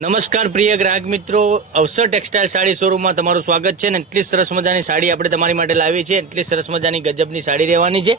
નમસ્કાર પ્રિય ગ્રાહક મિત્રો, અવસર ટેક્સટાઇલ સાડી શોરૂમમાં તમારું સ્વાગત છે. ને એટલી સરસ મજાની સાડી આપણે તમારી માટે લાવી છે. એટલી સરસ મજાની ગજબની સાડી રહેવાની છે.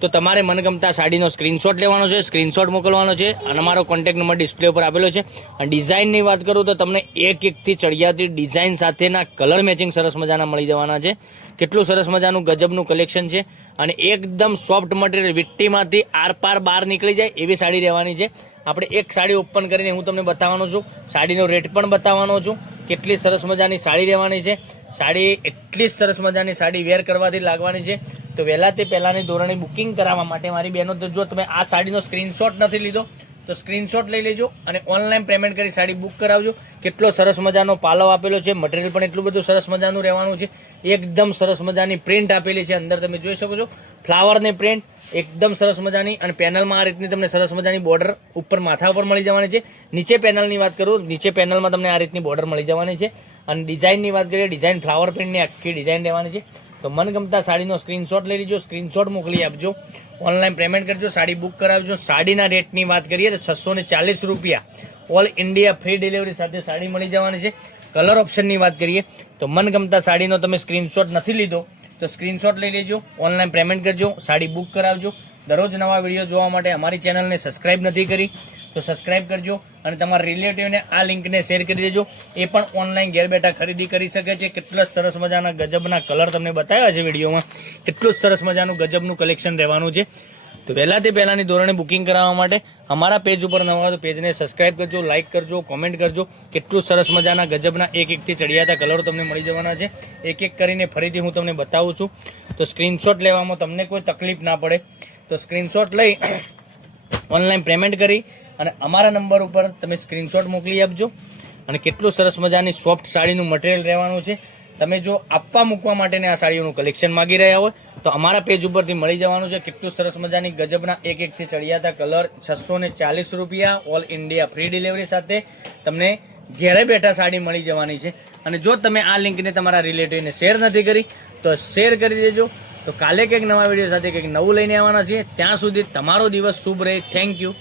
તો તમારે મનગમતા સાડીનો સ્ક્રીનશોટ લેવાનો છે, સ્ક્રીનશોટ મોકલવાનો છે અને અમારો કોન્ટેક્ટ નંબર ડિસ્પ્લે ઉપર આપેલો છે. અને ડિઝાઇનની વાત કરું તો તમને એકથી ચડિયાતી ડિઝાઇન સાથેના કલર મેચિંગ સરસ મજાના મળી જવાના છે. કેટલું સરસ મજાનું ગજબનું કલેક્શન છે અને એકદમ સોફ્ટ મટીરિયલ, વિટ્ટીમાંથી આરપાર બહાર નીકળી જાય એવી સાડી રહેવાની છે. આપણે એક સાડી ઓપન કરીને હું તમને બતાવવાનો છું, સાડીનો રેટ પણ બતાવવાનો છું. કેટલી સરસ મજાની સાડી રહેવાની છે. સાડી એટલી જ સરસ મજાની સાડી વેર કરવાથી લાગવાની છે. તો વહેલા તે પહેલાંની ધોરણે બુકિંગ કરાવવા માટે મારી બહેનો, તો જો તમે આ સાડીનો સ્ક્રીનશોટ નથી લીધો તો સ્ક્રીનશોટ લઈ લેજો અને ઓનલાઈન પેમેન્ટ કરી સાડી બુક કરાવજો. કેટલો સરસ મજાનો પાલવ આપેલો છે, મટીરિયલ પણ એટલું બધું સરસ મજાનું રહેવાનું છે. એકદમ સરસ મજાની પ્રિન્ટ આપેલી છે, અંદર તમે જોઈ શકો છો ફ્લાવરની પ્રિન્ટ એકદમ સરસ મજાની. અને પેનલમાં આ રીતની તમને સરસ મજાની બોર્ડર ઉપર માથા ઉપર મળી જવાની છે. નીચે પેનલની વાત કરું, નીચે પેનલમાં તમને આ રીતની બોર્ડર મળી જવાની છે. અને ડિઝાઇનની વાત કરીએ, ડિઝાઇન ફ્લાવર પ્રિન્ટની આખી ડિઝાઇન રહેવાની છે. તો મનગમતા સાડીનો સ્ક્રીનશોટ લઈ લીજો, સ્ક્રીનશોટ મોકલી આપજો, ઓનલાઈન પેમેન્ટ કરજો, સાડી બુક કરાવજો. સાડીના રેટની વાત કરીએ તો 640 રૂપિયા ઓલ ઇન્ડિયા ફ્રી ડિલિવરી સાથે સાડી મળી જવાની છે. કલર ઓપ્શનની વાત કરીએ તો મનગમતા સાડીનો તમે સ્ક્રીનશોટ નથી લીધો તો સ્ક્રીનશોટ લઈ લેજો, ઓનલાઈન પેમેન્ટ કરજો, સાડી બુક કરાવજો. દરરોજ નવા વિડીયો જોવા માટે અમારી ચેનલને સબસ્ક્રાઇબ નથી કરી તો સબસ્ક્રાઇબ કરજો અને તમારા રિલેટિવને આ લિંકને શેર કરી દેજો. એ પણ ઓનલાઈન ઘેર બેઠા ખરીદી કરી શકે છે. કેટલા સરસ મજાના ગજબના કલર તમને બતાવ્યા છે વિડીયોમાં. એટલું જ સરસ મજાનું ગજબનું કલેક્શન રહેવાનું છે. તો વહેલા તે પહેલાંની ધોરણે બુકિંગ કરાવવા માટે અમારા પેજ ઉપર નવા હોય તો પેજને સબસ્ક્રાઇબ કરજો, લાઇક કરજો, કોમેન્ટ કરજો. કેટલું સરસ મજાના ગજબના એકથી ચડિયાતા કલરો તમને મળી જવાના છે. એક એક કરીને ફરીથી હું તમને બતાવું છું. તો સ્ક્રીનશોટ લેવામાં તમને કોઈ તકલીફ ના પડે તો સ્ક્રીનશોટ લઈ ઓનલાઈન પેમેન્ટ કરી અને અમારા નંબર ઉપર તમે સ્ક્રીનશોટ મોકલી આપજો. અને કેટલું સરસ મજાની સોફ્ટ સાડીનું મટીરિયલ રહેવાનું છે. તમે જો આપવા મૂકવા માટેની આ સાડીઓનું કલેક્શન માગી રહ્યા હોય તો અમારા પેજ ઉપરથી મળી જવાનું છે. કેટલું સરસ મજાની ગજબના એકથી ચડિયાતા કલર, 640 રૂપિયા ઓલ ઇન્ડિયા ફ્રી ડિલિવરી સાથે તમને ઘેરે બેઠા સાડી મળી જવાની છે. અને જો તમે આ લિંકને તમારા રિલેટિવને શેર નથી કરી તો શેર કરી દેજો. તો કાલે કંઈક નવા વિડીયો સાથે કંઈક નવું લઈને આવવાના છીએ. ત્યાં સુધી તમારો દિવસ શુભ રહે. Thank you.